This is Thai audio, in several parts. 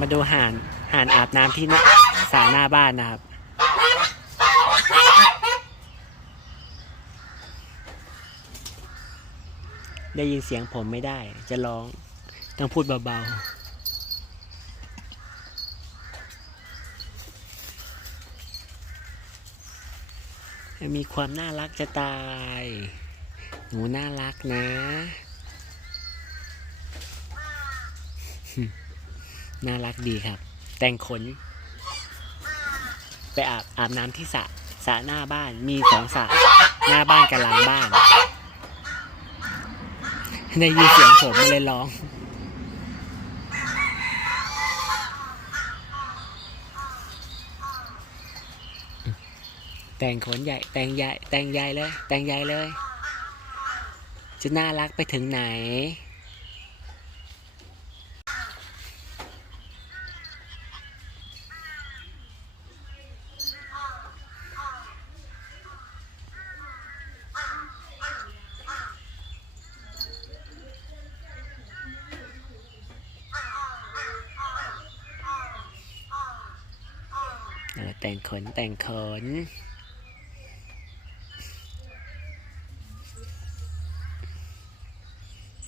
มาดูห่านห่านอาบน้ำที่หน้าสระหน้าบ้านนะครับ ได้ยินเสียงผมไม่ได้ จะร้อง ต้องพูดเบาๆมีความน่ารักจะตาย หนูน่ารักนะ น่ารักดีครับ แต่งขน ไปอาบอาบน้ำที่สระสระหน้าบ้านมีสองสระหน้าบ้านกับหลังบ้านได้ยินเสียงผมมันเลยร้อง แต่งขนใหญ่แต่งใหญ่แต่งใหญ่เลย แต่งใหญ่เลย จะน่ารักไปถึงไหน เออ แต่งขนแต่งขน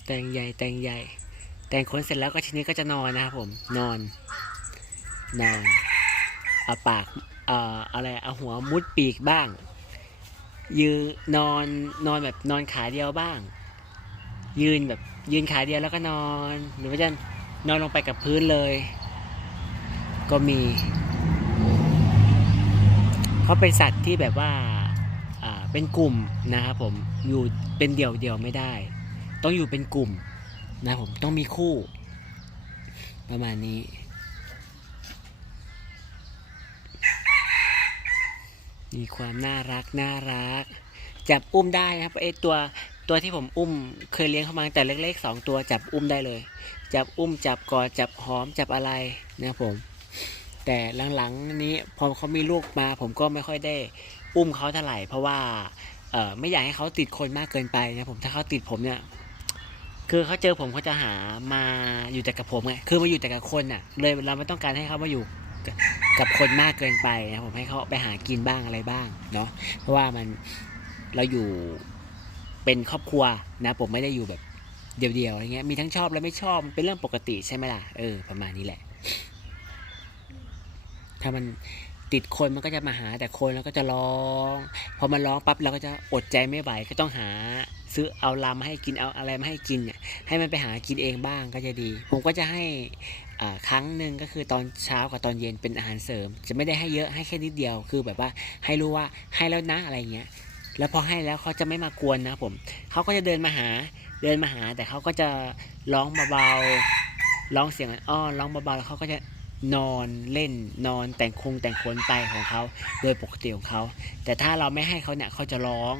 แต่งใหญ่แต่งใหญ่ แต่งขนเสร็จแล้วก็ทีนี้ก็จะนอนนะครับผมนอน นอน เอาปากเอ่ออะไรเอาหัวมุดปีกบ้าง ยืนนอนนอนแบบนอนขาเดียวบ้าง ยืนแบบยืนขาเดียวแล้วก็นอน หรือว่าจะนอนลงไปกับพื้นเลย ก็มี เขาเป็นสัตว์ที่แบบว่าเป็นกลุ่มนะครับผมอยู่เป็นเดี่ยวเดียวๆไม่ได้ ต้องอยู่เป็นกลุ่มนะครับผมต้องมีคู่ ประมาณนี้ มีความน่ารักน่ารัก จับอุ้มได้นะครับไอตัวตัวที่ผมอุ้มเคยเลี้ยงเข้ามาแต่เล็กๆสองตัวจับอุ้มได้เลย จับอุ้มจับกอดจับหอมจับอะไรนะครับผม แต่หลังๆนี้พอเขามีลูกมา ผมก็ไม่ค่อยได้อุ้มเขาเท่าไหร่ เพราะว่าเออไม่อยากให้เขาติดคนมากเกินไปนะผมถ้าเขาติดผมเนี่ยคือเขาเจอผมเขาจะหามาอยู่แต่กับผมไงคือมาอยู่แต่กับคนอะ เลยเราไม่ต้องการให้เขามาอยู่กับคนมากเกินไปนะผมให้เขาไปหากินบ้างอะไรบ้างเนาะเพราะว่ามันเราอยู่เป็นครอบครัวนะ ผมไม่ได้อยู่แบบเดียวๆอย่างเงี้ยมีทั้งชอบและไม่ชอบมันเป็นเรื่องปกติใช่ไหมล่ะเออประมาณนี้แหละ ถ้ามันติดคนมันก็จะมาหาแต่คนแล้วก็จะร้องพอมันร้องปั๊บเราก็จะอดใจไม่ไหวก็ต้องหาซื้อเอาลำมาให้กินเอาอะไรมาให้กินเนี่ยให้มันไปหากินเองบ้างก็จะดี ผมก็จะให้ครั้งหนึ่งก็คือตอนเช้ากับตอนเย็นเป็นอาหารเสริม จะไม่ได้ให้เยอะให้แค่นิดเดียวคือแบบว่าให้รู้ว่าให้แล้วนะอะไรเงี้ยแล้วพอให้แล้วเขาจะไม่มากวนนะผมเขาก็จะเดินมาหาเดินมาหา แต่เขาก็จะร้องเบาๆร้องเสียงอ้อนร้องเบาๆแล้วเขาก็จะ นอนเล่นนอนแต่งคงแต่งขนไปของเขาโดยปกติของเขา แต่ถ้าเราไม่ให้เขาเนี่ยเขาจะร้อง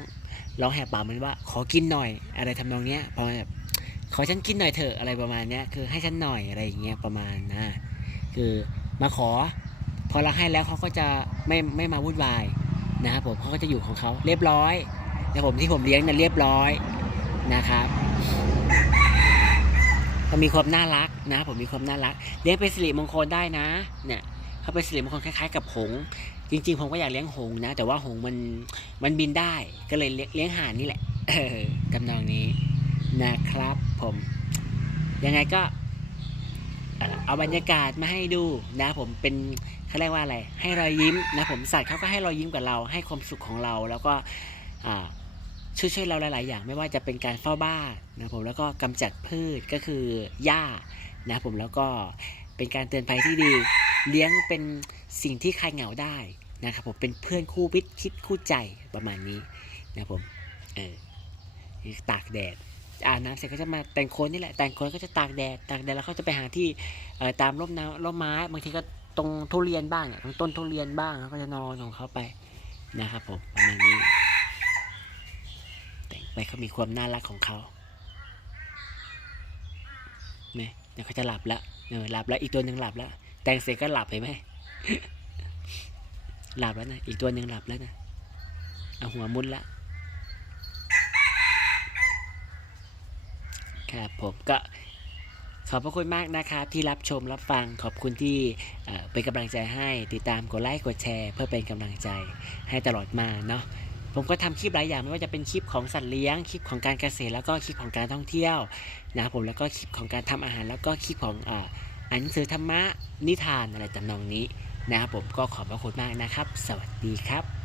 ร้องแหบปากเหมือนว่า ขอกินหน่อย อะไรทำนองเนี้ยประมาณแบบขอฉันกินหน่อยเถอะอะไรประมาณเนี้ยคือให้ฉันหน่อยอะไรอย่างเงี้ยประมาณนะคือมาขอ พอเราให้แล้วเขาก็จะไม่ไม่มาวุ่นวายนะครับผมเขาก็จะอยู่ของเขาเรียบร้อยนะผมที่ผมเลี้ยงเนี่ยเรียบร้อยนะครับ ก็มีความน่ารักนะผมมีความน่ารักเลี้ยงเป็นสิริมงคลได้นะ เนี่ยเขาเป็นสิริมงคลคล้ายๆ กับหงจริง ๆ ผมก็อยากเลี้ยงหงนะ แต่ว่าหงมันมันบินได้ก็เลยเลี้ยงเลี้ยงห่านนี่แหละกำนองนี้นะครับ ผม ยังไงก็เอ่อเอาบรรยากาศมาให้ดูนะผมเป็นเขาเรียกว่าอะไร ให้รอยยิ้มนะผมสัตว์เขาก็ให้รอยยิ้มกับเรา ให้ความสุขของเราแล้วก็อ่า ช่วยช่วยเราหลาย ๆ อย่าง ไม่ว่าจะเป็นการเฝ้าบ้านนะผมแล้วก็กำจัดพืชก็คือหญ้านะผมแล้วก็เป็นการเตือนภัยที่ดี เลี้ยงเป็นสิ่งที่คลายเหงาได้นะครับผมเป็นเพื่อนคู่วิทย์คิดคู่ใจประมาณนี้นะผมเออตากแดดอาบน้ำเสร็จก็จะมาแต่งโคนนี่แหละแต่งโคนก็จะตากแดดตากแดดแล้วเขาจะไปหาที่เอ่อตามร่มน้ำร่มไม้บางทีก็ตรงทุเรียนบ้างตรงต้นทุเรียนบ้างเขาก็จะนอนของเขาไปนะครับผมประมาณนี้ ไปเขามีความน่ารักของเขาเนี่ยเดี๋ยวเขาจะหลับแล้วเออหลับแล้วอีกตัวหนึ่งหลับแล้วแต่งเสร็จก็หลับเห็นไหมหลับแล้วนะอีกตัวหนึ่งหลับแล้วนะเอาหัวมุดละครับผมก็ขอบพระคุณมากนะครับที่รับชมรับฟังขอบคุณที่เอ่อเป็นกำลังใจให้ติดตามกดไลค์กดแชร์ เพื่อเป็นกำลังใจให้ตลอดมาเนาะ ผมก็ทำคลิปหลายอย่างไม่ว่าจะเป็นคลิปของสัตว์เลี้ยงคลิปของการเกษตรแล้วก็คลิปของการท่องเที่ยวนะครับผมแล้วก็คลิปของการทำอาหาร แล้วก็คลิปของอ่านหนังสือธรรมะนิทานอะไรจำนองนี้นะครับผมก็ขอบพระคุณมากนะครับ สวัสดีครับ